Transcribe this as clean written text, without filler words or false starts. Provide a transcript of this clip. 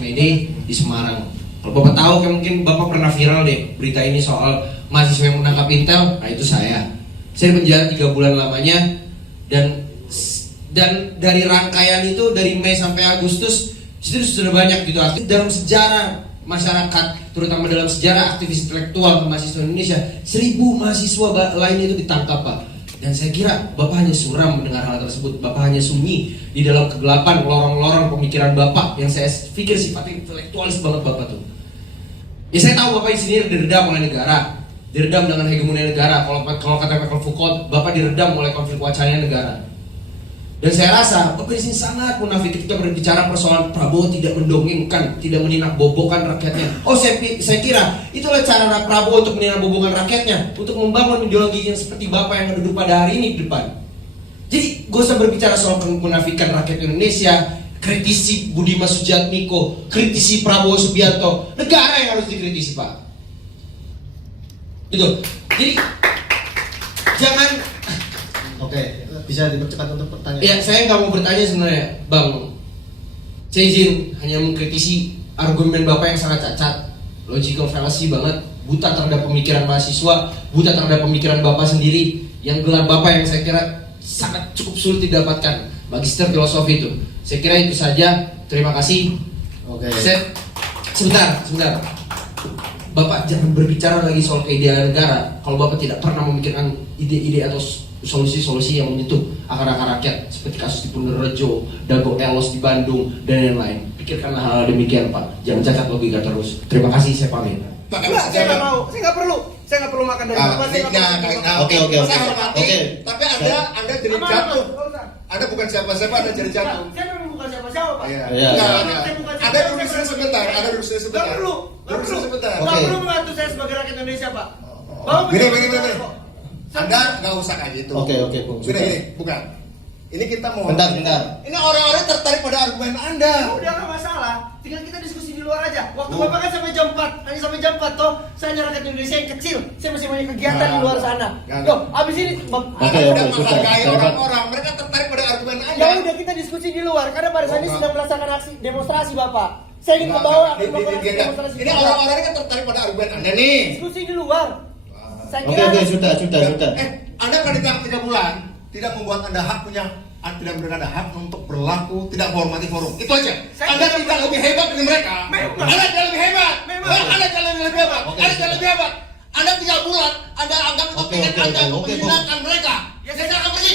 Mede di Semarang. Kalau Bapak tahu, kan mungkin Bapak pernah viral deh berita ini soal mahasiswa yang menangkap Intel. Nah itu saya. Saya di penjara 3 bulan lamanya, dan dari rangkaian itu dari Mei sampai Agustus itu sudah banyak gitu dalam sejarah masyarakat, terutama dalam sejarah aktivis intelektual mahasiswa Indonesia, 1000 mahasiswa lainnya itu ditangkap, Pak. Dan saya kira Bapak hanya suram mendengar hal tersebut. Bapak hanya sunyi di dalam kegelapan lorong-lorong pemikiran Bapak yang saya pikir sifatnya intelektualis banget Bapak tuh. Ya saya tahu Bapak di sini diredam oleh negara, diredam dengan hegemoni negara. Kalau kata Michael Foucault, Bapak diredam oleh konflik wacana negara. Dan saya rasa Bapak di sini sangat munafik ketika berbicara persoalan Prabowo tidak mendongengkan, tidak meninak bobokan rakyatnya. Oh, saya kira itulah cara Prabowo untuk meninak bobokan rakyatnya, untuk membangun ideologi yang seperti Bapak yang duduk pada hari ini di depan. Jadi, gak usah berbicara soal menafikan rakyat Indonesia, kritisi Budiman Sujatmiko, kritisi Prabowo Subianto. Negara yang harus dikritisi, Pak. Gitu. Jadi, jangan. Oke, bisa dipercepat untuk pertanyaan. Ya, saya nggak mau bertanya sebenarnya, Bang. Saya izin hanya mengkritisi argumen Bapak yang sangat cacat, logical fallacy banget, buta terhadap pemikiran mahasiswa, buta terhadap pemikiran Bapak sendiri, yang gelar Bapak yang saya kira sangat cukup sulit didapatkan, magister filosofi itu. Saya kira itu saja. Terima kasih. Oke. Sebentar. Bapak jangan berbicara lagi soal keideaan negara kalau Bapak tidak pernah memikirkan ide-ide atau solusi-solusi yang menyentuh akar-akar rakyat, seperti kasus di Purworejo, Dago Elos di Bandung, dan lain-lain. Pikirkanlah hal demikian, Pak. Jangan cacat logika terus. Terima kasih, saya pamit. Saya nggak mau. Saya nggak perlu makan dari Bapak. Oke. Tapi Anda jadi jatuh. Anda bukan siapa-siapa, Anda jadi jatuh. Saya memang bukan siapa-siapa, Pak. Iya. Anda duduk di sini sebentar. Nggak perlu membantu saya sebagai rakyat Indonesia, Pak. Gini. Anda nggak usah kayak gitu. Oke, Bung. Gini, bukan. Ini kita mau. Bentar. Ini orang-orang tertarik pada argumen Anda. Udah nggak masalah. Tinggal kita diskusi di luar aja. Waktu Bapak kan sampai jam 4. Hanya sampai jam 4 toh. Saya hanya rakyat Indonesia yang kecil. Saya masih banyak kegiatan di luar sana. Nggak. Yo, abis ini Anda udah menghargai orang-orang. Mereka tertarik pada argumen Anda. ya udah kita diskusi di luar karena pada saat ini sedang melaksanakan aksi demonstrasi, Bapak. Saya ingin membawa demonstrasi. Ini orang-orang ini kan tertarik pada argumen Anda nih. Diskusi di luar. Saya Oke, kira sudah. Anda kan ditangkap 3 bulan, tidak membuat Anda tidak memberikan Anda hak untuk berlaku, tidak menghormati forum. Itu aja. Anda tidak lebih hebat dari mereka. Anda tidak lebih hebat. Anda tidak lebih hebat. Anda 3 bulan, Anda anggap kepentingan Anda untuk menghinakan mereka. Ya saya akan pergi.